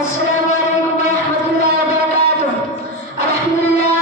अस्सलामु अलैकुम व रहमतुल्लाहि व बरकातुहू। अल्हम्दुलिल्लाह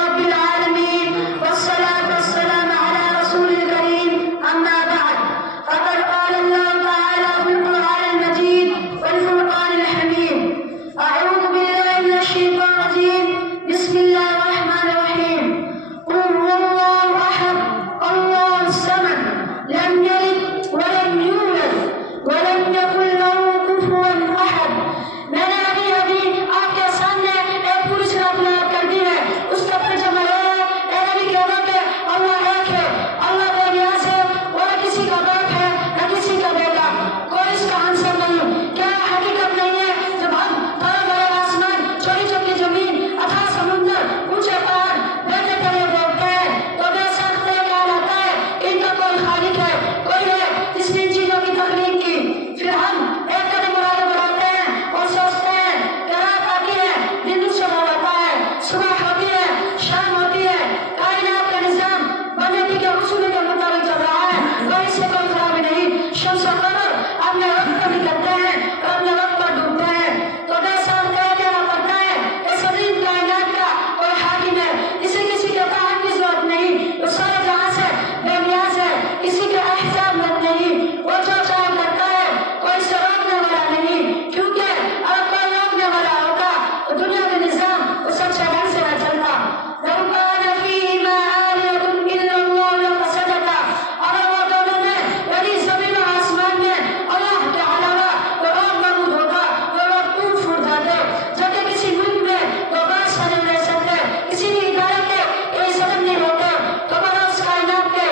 रब्बिल आलमीन वस्सलातु वस्सलामु अला रसूलिल करीम, अम्मा बअद। फ़क़द क़ाल अल्लाहु तआला फ़िल क़ुरआनिल मजीद वल फ़ुरक़ानिल हमीद। अऊज़ु बिल्लाहि मिनश शैतानिर रजीम। बिस्मिल्लाहिर रहमानिर रहीम। क़ुल हुवल्लाहु अहद, अल्लाहुस समद, लम यलिद व लम यूलद व लम यकुल लहू कुफुवन अहद। मैंने अभी आपके सामने एक पूरी सूरत बयान कर दी है, उसका तर्जुमा है नबी कहना कि अल्लाह एक है, अल्लाह बेनियाज़ है, वो न किसी का बाप है न किसी का बेटा, कोई इसका हमसर नहीं। क्या हकीकत नहीं है जब हम बड़े बड़े आसमान, छोटी छोटी जमीन, अथाह समुद्र, ऊंचे पहाड़ बैठे खड़े देखते हैं तो बेसाख्ते ख्याल आता है इनका कोई खालिक है, कोई है जिसने इन चीजों की तख्लीक की। फिर हम एक कदम आगे बढ़ाते हैं और सोचते हैं कि रात आती है, दिन दूसरा होता है, सुबह होती है, शाम होती है, कायनात का निजाम बनने के उसूल के मुताबिक चल रहा है, कोई इससे कोई खराबी नहीं। शम्स और कमर अपने वक्त पर निकलते हैं और अपने वक्त पर डूबते हैं, तो बेसाख्ते कहना पड़ता है इस अजीम कायनात का कोई हाकिम है, इसे किसी के ताहत की जरूरत नहीं, वो सारे जहां से बेनियाज है, किसी के एहसास में नहीं, वो जो चाहे करता है, कोई इसे रोकने वाला नहीं, क्योंकि अगर कोई रोकने वाला होता तो दुनिया का निजाम उस अच्छे ढंग से न चलता। लौ कान फीहिमा आलिहतुन इल्लल्लाहु लफसदता, अगर वो दोनों में यानी जमीन और आसमान में अल्लाह के अलावा कोई और मौजूद होता तो लोग टूट फूट जाते। जबकि किसी मुल्क में दो बादशाह नहीं रह सकते, किसी भी इदारे के एक सदन नहीं होते, तो बड़ा उस कायनात के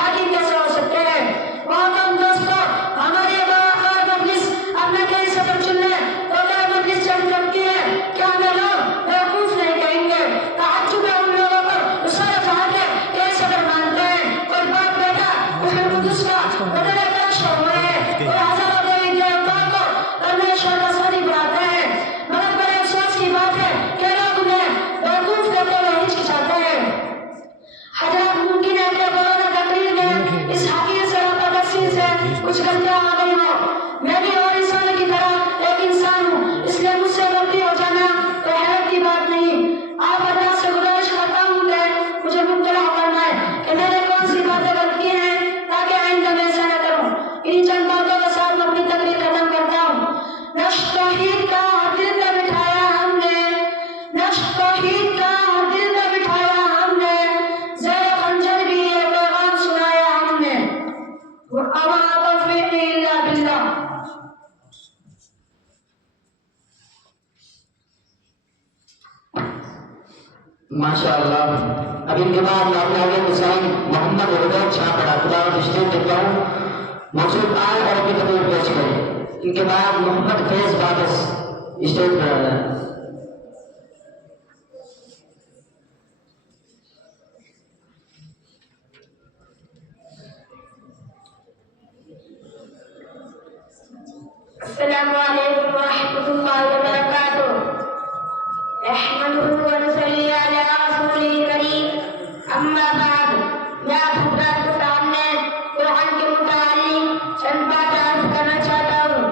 हाकिम कैसे हो सकते हैं। मोहतरम दोस्तों, हमारे बाकार मजलिस अपने कई सदर चुन लें तो क्या मजलिस चल सकती है? क्या हमें लोग बेवकूफ नहीं कहेंगे? ताज्जुब है उन लोगों पर जो सारे जहां के कई सदर मानते हैं, कोई बाप बेटा उसमें कुदस का बदले पक्ष हुए हैं, कोई हजारों देवी देवताओं को परमेश्वर का साथी बनाते हैं। मगर बड़े अफसोस की बात है कि लोग उन्हें बेवकूफ कहते हुए हिचकिचाते हैं। हजरत मुमकिन है कि मौलाना तकरीर में इस हकीकत से तफसील से कुछ गलतियां आ गई हो। मैं भी और इंसान की तरह एक इंसान हूँ, इसलिए मुझसे गलती हो जाना कोई हैरत की बात नहीं। आप अल्लाह से गुजारिश करता हूँ कि मुझे मुब्तला फरमाए कि मैंने कौन सी बातें गलती हैं, ताकि आइंदा मैं ऐसा न करूँ। इन्हीं चंद बातों के साथ मैं अपनी तकरीर खत्म करता हूँ। नश्क तौहीद का दिल पे बिठाया हमने, नश्क तौहीद का दिल पे बिठाया हमने, ज़ेर खंजर भी ये पैगाम सुनाया हमने। वमा तौफीक़ी इल्ला बिल्लाह। माशाअल्लाह। अब इनके बाद मैं अपने आगे हुसैन मोहम्मद उबैद शाह पढ़ा खुदा स्टेज देता हूँ, मकसूद आए और अपनी तकरीर पेश करें। इनके बाद मोहम्मद फैज बादस स्टेज पर आ रहे हैं। अस्सलामु अलैकुम व रहमतुल्लाहि व बरकातुहू। अहमदुहु व नसल्ली अला रसूलिल करीम, अम्मा बाद। मैं आप हज़रात के सामने कुरान के मुतालिक चंद बातें अर्ज़ करना चाहता हूँ।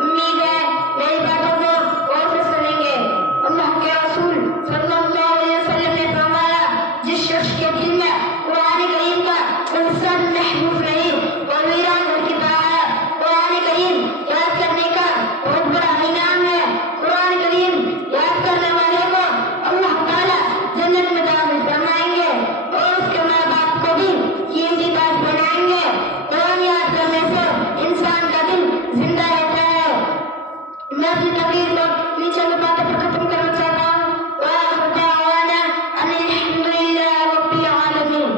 उम्मीद है मेरी बातों को गौर से सुनेंगे। अल्लाह के रसूल सल्लल्लाहु अलैहि वसल्लम ने फरमाया, जिस शख्स के दिल में कुरान करीम का इंसान महफूज नहीं, वो वीरान घर की तरह है। कुरान करीम याद करने का बहुत बड़ा इनाम है। कुरान करीम याद करने वाले को अल्लाह ताला जन्नत में दाखिल फरमाएंगे और उसके माँ बाप को भी कीमती ताज बनाएंगे। कुरान याद करने से इंसान का दिल जिंदा रहता है। मैं अपनी तकरीर को नीचे की बातों पर खत्म करना चाहता हूँ। व आखिर दावाना अनिल हम्दुलिल्लाहि रब्बिल आलमीन।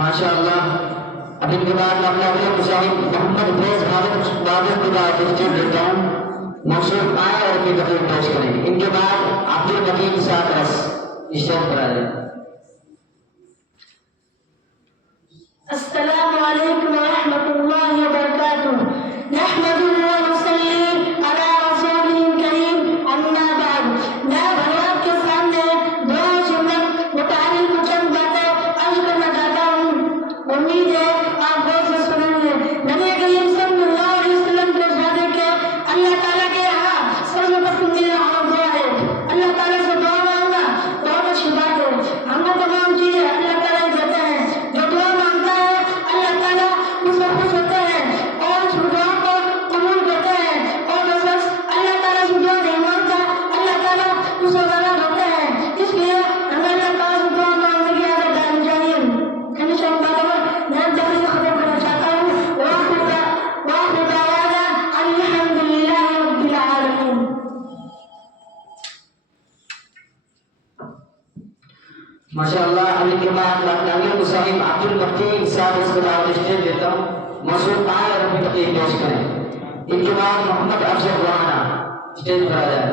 माशाअल्लाह। अब इनके बाद मैं अपने अगले हुसैन मोहम्मद फैज बादस खुदा स्टेज देता हूँ, मकसूद आए और अपनी तकरीर पेश करें। इनके बाद अब्दुल मकीन साहब स्टेज पर आ रहे हैं। अस्सलामु अलैकुम व रहमतुल्लाहि व बरकातुहू। नहमदुहु व नसल्ली अला रसूलिल करीम, अम्मा बाद। मैं भैया के सामने दो सुन्नत मुतालिक चंद बातें अर्ज़ करना चाहता हूँ। उम्मीद है आप बहुत माशाअल्लाह। अभी के बाद नाविया मुसाहिब अब्दुल मतीन साहब इसको दावत स्टेज देता हूँ, मौसूद आए और अपनी तकलीफ पेश करें। इनके बाद मोहम्मद अफजल राना स्टेज पर आ जाए।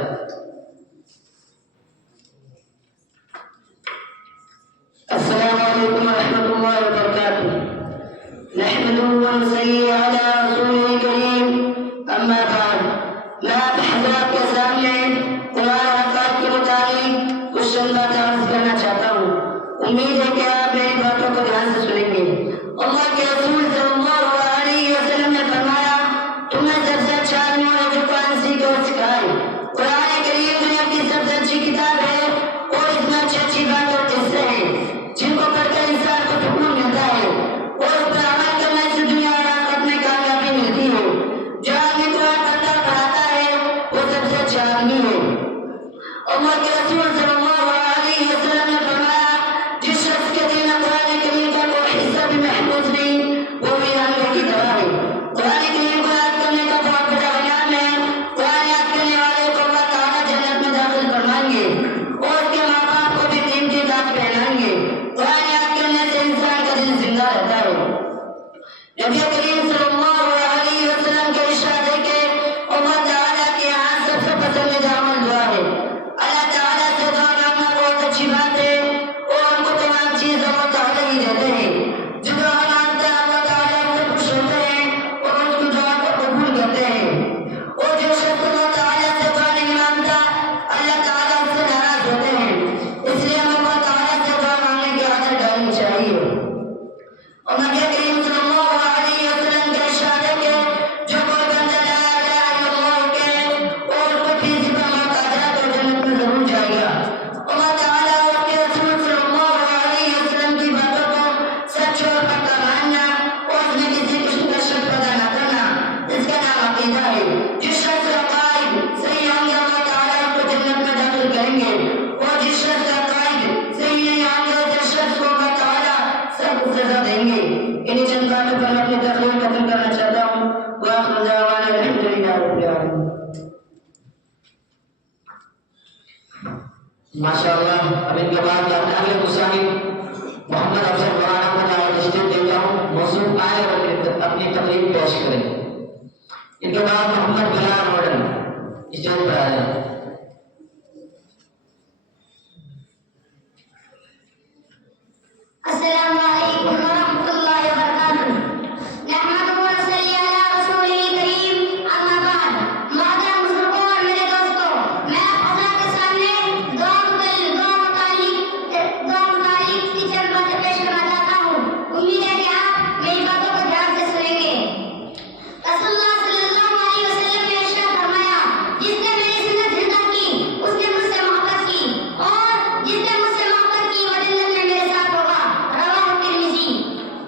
अस्सलामु अलैकुम रहमतुल्लाहि व बरकातुहू। नहमदुहु व नसल्ली अला रसूलिल करीम, अम्मा बाद। मैं आप हज़रात के सामने कुरान पाक के मुताबिक कुछ चंद बातें अर्ज़ करना चाहता हूँ। उम्मीद है कि आप मेरी बातों को ध्यान से सुनेंगे। अल्लाह के रसूल सल्लल्लाहु अलैहि वसल्लम ने फरमाया, तुम्हें सबसे अच्छा आदमी है जो कुरान सीखे और सिखाए। कुरान करीम दुनिया की सबसे अच्छी किताब है और इसमें अच्छी अच्छी बातें और किस्से हैं जिनको पढ़कर इंसान को सुकून मिलता है और उस पर अमल करने से दुनिया और आखिरत में कामयाबी मिलती है। जो आदमी कुरान पढ़ता पढ़ाता है वो सबसे अच्छा आदमी है। अल्लाह के रसूल सल्लल्लाहु अलैहि वसल्लम ने फरमाया, जिस शख्स के दिल में कुरान करीम का कोई हिस्सा भी महफूज नहीं वो वीरान की तरह है। कुरान करीम को याद करने का बहुत बड़ा इनाम है। कुरान याद करने वाले को अल्लाह ताला जन्नत में दाखिल फरमाएंगे और उसके माँ बाप को भी कीमती ताज पहनाएंगे। कुरान याद करने से इंसान का दिल जिंदा रहता है। नबी करीम सल्लल्लाहु अलैहि वसल्लम के इरशाद है कि अल्लाह ताला के यहाँ सबसे पसंदीदा अमल दुआ है। अल्लाह ताला से दुआ मांगना बहुत अच्छी बात है और उनको तमाम चीज अल्लाह ताला ही देते हैं। जो दुआ मांगता है अल्लाह ताला उससे खुश होते हैं और उसकी दुआ को कबूल करते हैं। और जो शख्स अल्लाह ताला से दुआ नहीं मांगता अल्लाह ताला उससे नाराज होते हैं। इसलिए हमें अल्लाह ताला से दुआ मांगने की आदत डालनी चाहिए। और नबी करीम सल्लल्लाहु अलैहि वसल्लम के इरशाद है कि जो कोई बंदा ला इलाहा इल्लल्लाह कहे और उसको किसी पर मौत आ जाए तो जन्नत में जरूर जाएगा। अल्लाह ताला और उसके रसूल सल्लल्लाहु अलैहि वसल्लम की बातों को सच और पक्का मानना और उसमें किसी किस्म का शक पैदा न करना, इसका नाम अकीदा है। जिस शख्स का अकाईद सही होंगे अल्लाह ताला उसको जन्नत में दाखिल करेंगे और जिस शख्स का अकाईद सही नहीं होंगे उस शख्स को अल्लाह ताला सख्त सजा देंगे। इन्हीं चंद बातों पर मैं अपनी तकरीर खत्म करना चाहता हूँ। व आखिर दअवाना अल्हम्दुलिल्लाहि रब्बिल आलमीन। माशाअल्लाह। अब इनके बाद नाविया मुसाहिब मोहम्मद अफजल राना को दावत स्टेज देता हूँ, मौसूद आए और अपनी तकरीर पेश करें। इनके बाद मोहम्मद बिलाल मॉडल स्टेज पर आ जाए। अस्सलामु अलैकुम व रहमतुल्लाहि व बरकातुहू। नहमदुहु व नसल्ली अला रसूलिल करीम, अम्मा बाद। मोहतरम बुजुर्गों और मेरे दोस्तों, मैं आप हज़रात के सामने दुआ मुतालिक की चंद बातें पेश करना चाहता हूँ। उम्मीद है कि आप मेरी बातों को ध्यान से सुनेंगे। रसूलुल्लाह सल्लल्लाहु अलैहि वसल्लम ने इरशाद फरमाया, जिसने मेरी सुन्नत जिंदा की उसने मुझसे मोहब्बत की और जिसने मुझसे मोहब्बत की वह जन्नत में मेरे साथ होगा। रवाहु तिर्मिज़ी।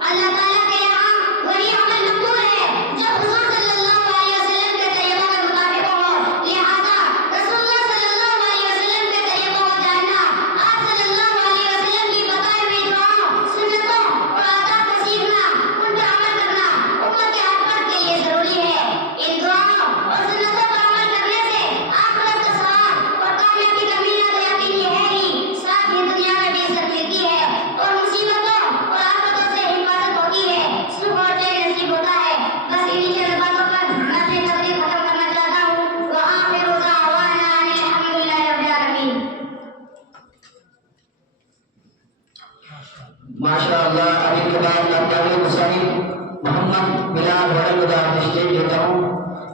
अल्लाह ताला के यहाँ वही अमल मकबूल है जो हुज़ूर सल्लल्लाहु अलैहि वसल्लम के तय्यबों के मुताबिक हो। लिहाजा रसूलुल्लाह सल्लल्लाहु अलैहि वसल्लम के तय्यबों को जानना, आप सल्लल्लाहु अलैहि वसल्लम की बताई हुई दुआओं, सुन्नतों और आदाब को सीखना, उन पर अमल करना उम्मत के हर फर्द के लिए जरूरी है। इन दुआओं और सुन्नतों पर अमल करने से आखिरत का सवाब और कामयाबी का मीना तो यकीनी है ही, साथ ही दुनिया में भी इज्जत मिलती है और मुसीबतों और आफतों से हिफाजत होती है, सुख और चैन नसीब होता है। बस इन्हीं चंद बातों पर मैं अपनी तकरीर खत्म करना चाहता हूँ। व आखिरु दअवाना अनिल हम्दुलिल्लाहि रब्बिल आलमीन। माशाअल्लाह। अब इनके बाद नाविया मुसाहिब मोहम्मद बिलाल मॉडल को दावत स्टेज देता हूँ,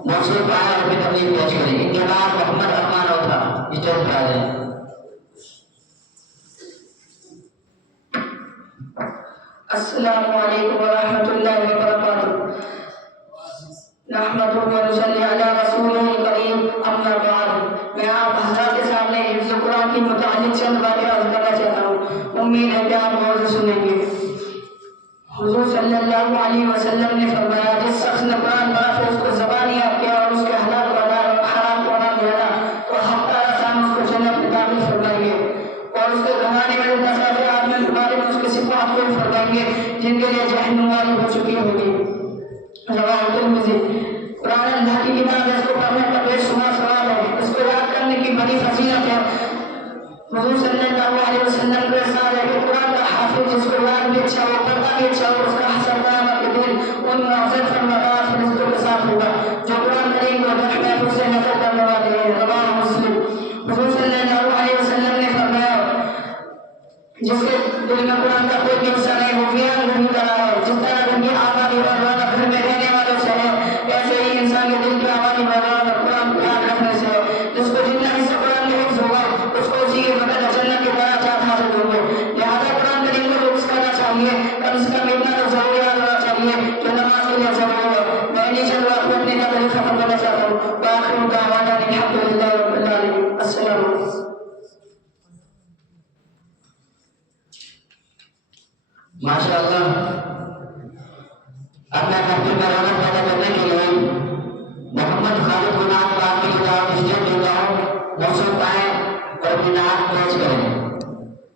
मौसूद आए और अपनी तकरीर पेश करें। इनके बाद मोहम्मद अरमान औथा स्टेज पर आ जाए। अस्सलामु अलैकुम व रहमतुल्लाहि व बरकातुहू। नहमदुहु व नसल्ली अला रसूलिल करीम, अम्मा बाद। मैं आप हज़रात के सामने हिफ्ज़ कुरान की मुतालिक चंद बातें अर्ज़ करना चाहता हूँ। उम्मीद है कि आप गौर से सुनेंगे। हुज़ूर सल्लल्लाहु अलैहि वसल्लम ने फरमाया, जिस शख्स ने कुरान पढ़ा फिर उसको ज़बान याद किया और उसके हलाल को हराम को हराम जाना तो हक़ ताला सामने उसको जन्नत में दाखिल फरमाएंगे और उसके ज़माने में मुसाफिर आदमी के बारे में उसके सिफ़ात को फरमाएंगे जिनके लिए जहन्नम वाली हो चुकी होगी। रवाहु तिर्मिज़ी। कुरान अल्लाह की किताब है, इसको पढ़ने का बेशुमार सवाब है, इसको याद करने की बड़ी फजीलत है। हुजूर सल्लल्लाहु अलैहि वसल्लम के साथ है कि कुरान का हाफिज जिसको कुरान भी अच्छा हो, पढ़ना भी अच्छा हो, उसका हसर नाम के दिल उन मुअज़्ज़ज़ फरमादार फरिश्तों के साथ होगा जो कुरान करीम को महफूज से नकल करने वाले हैं। रवाह मुस्लिम। हुजूर सल्लल्लाहु अलैहि वसल्लम ने फरमाया जिसके दिल में कुरान का कोई हिस्सा नहीं, वो वीरान नहीं करा है। जिस तरह दुनिया आबादी और वाला घर में रहने वालों से है, ऐसे ही इंसान के दिल की आबादी भगवान और कुरान को याद रखने से है। जिसको जितना हिस्सा कुरान में हिफ्ज़ होगा उसको उसी के बगैर जन्नत के दराजात हासिल होंगे। लिहाजा कुरान करीम को हिफ्ज़ करना चाहिए, कम से कम इतना तो जरूर याद होना चाहिए जो नमाज के लिए जरूरी है। मैं नीचे दुआ पढ़ने का तरीका खत्म करना चाहता हूँ। आखिर दावाना अल्हम्दुलिल्लाहि रब्बिल आलमीन। अस्सलाम वालेकुम। माशाअल्लाह, अपना महफिल में रौनक पैदा करने के लिए मोहम्मद खालिद गुनाह पाक की किताब स्टेट देता हूँ, मौसूल पाएं और अपनी नात पेश करें।